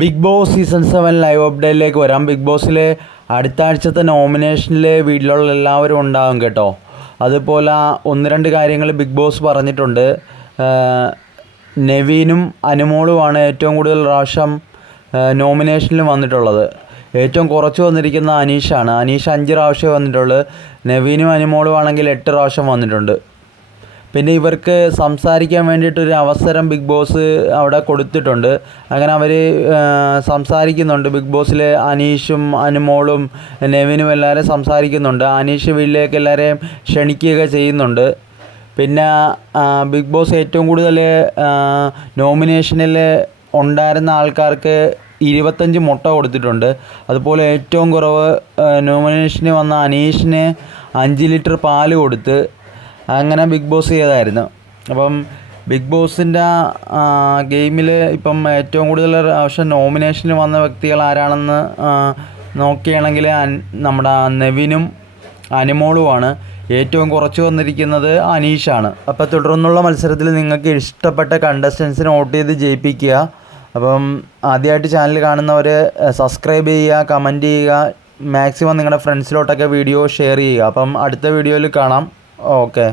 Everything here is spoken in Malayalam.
Bigg Boss season seven live അപ്ഡേറ്റിലേക്ക് വരാം. ബിഗ് ബോസിലെ അടുത്ത ആഴ്ചത്തെ നോമിനേഷനിൽ വീട്ടിലുള്ള എല്ലാവരും ഉണ്ടാകും കേട്ടോ. അതുപോലെ ഒന്ന് രണ്ട് കാര്യങ്ങൾ ബിഗ് ബോസ് പറഞ്ഞിട്ടുണ്ട്. നവീനും അനുമോളുമാണ് ഏറ്റവും കൂടുതൽ പ്രാവശ്യം നോമിനേഷനിൽ വന്നിട്ടുള്ളത്. ഏറ്റവും കുറച്ച് വന്നിരിക്കുന്ന അനീഷാണ്. അനീഷ് അഞ്ച് പ്രാവശ്യം വന്നിട്ടുള്ളൂ. നവീനും അനുമോളും ആണെങ്കിൽ എട്ട് പ്രാവശ്യം വന്നിട്ടുണ്ട്. പിന്നെ ഇവർക്ക് സംസാരിക്കാൻ വേണ്ടിയിട്ടൊരു അവസരം ബിഗ് ബോസ് അവിടെ കൊടുത്തിട്ടുണ്ട്. അങ്ങനെ അവർ സംസാരിക്കുന്നുണ്ട്. ബിഗ് ബോസിൽ അനീഷും അനുമോളും നെവിനും എല്ലാവരും സംസാരിക്കുന്നുണ്ട്. അനീഷ് വീട്ടിലേക്ക് എല്ലാവരെയും ക്ഷണിക്കുകയൊക്കെ ചെയ്യുന്നുണ്ട്. പിന്നെ ബിഗ് ബോസ് ഏറ്റവും കൂടുതൽ നോമിനേഷനിൽ ഉണ്ടായിരുന്ന ആൾക്കാർക്ക് ഇരുപത്തഞ്ച് മുട്ട കൊടുത്തിട്ടുണ്ട്. അതുപോലെ ഏറ്റവും കുറവ് നോമിനേഷന് വന്ന അനീഷിന് അഞ്ച് ലിറ്റർ പാൽ കൊടുത്ത് അങ്ങനെ ബിഗ് ബോസ് ചെയ്തായിരുന്നു അപ്പം ബിഗ് ബോസിന്റെ ഗെയിമിൽ ഇപ്പം ഏറ്റവും കൂടുതൽ ആവശ്യം നോമിനേഷന് വന്ന വ്യക്തികൾ ആരാണെന്ന് നോക്കുകയാണെങ്കിൽ നമ്മുടെ നെവിനും അനുമോളുമാണ്. ഏറ്റവും കുറച്ച് വന്നിരിക്കുന്നത് അനീഷാണ്. അപ്പോൾ തുടർന്നുള്ള മത്സരത്തിൽ നിങ്ങൾക്ക് ഇഷ്ടപ്പെട്ട കണ്ടസ്റ്റൻസിന് വോട്ട് ചെയ്ത് ജയിപ്പിക്കുക. അപ്പം ആദ്യമായിട്ട് ചാനൽ കാണുന്നവർ സബ്സ്ക്രൈബ് ചെയ്യുക കമന്റ് ചെയ്യുക. മാക്സിമം നിങ്ങളുടെ ഫ്രണ്ട്സിലോട്ടൊക്കെ വീഡിയോ ഷെയർ ചെയ്യുക. അപ്പം അടുത്ത വീഡിയോയിൽ കാണാം. ഓക്കെ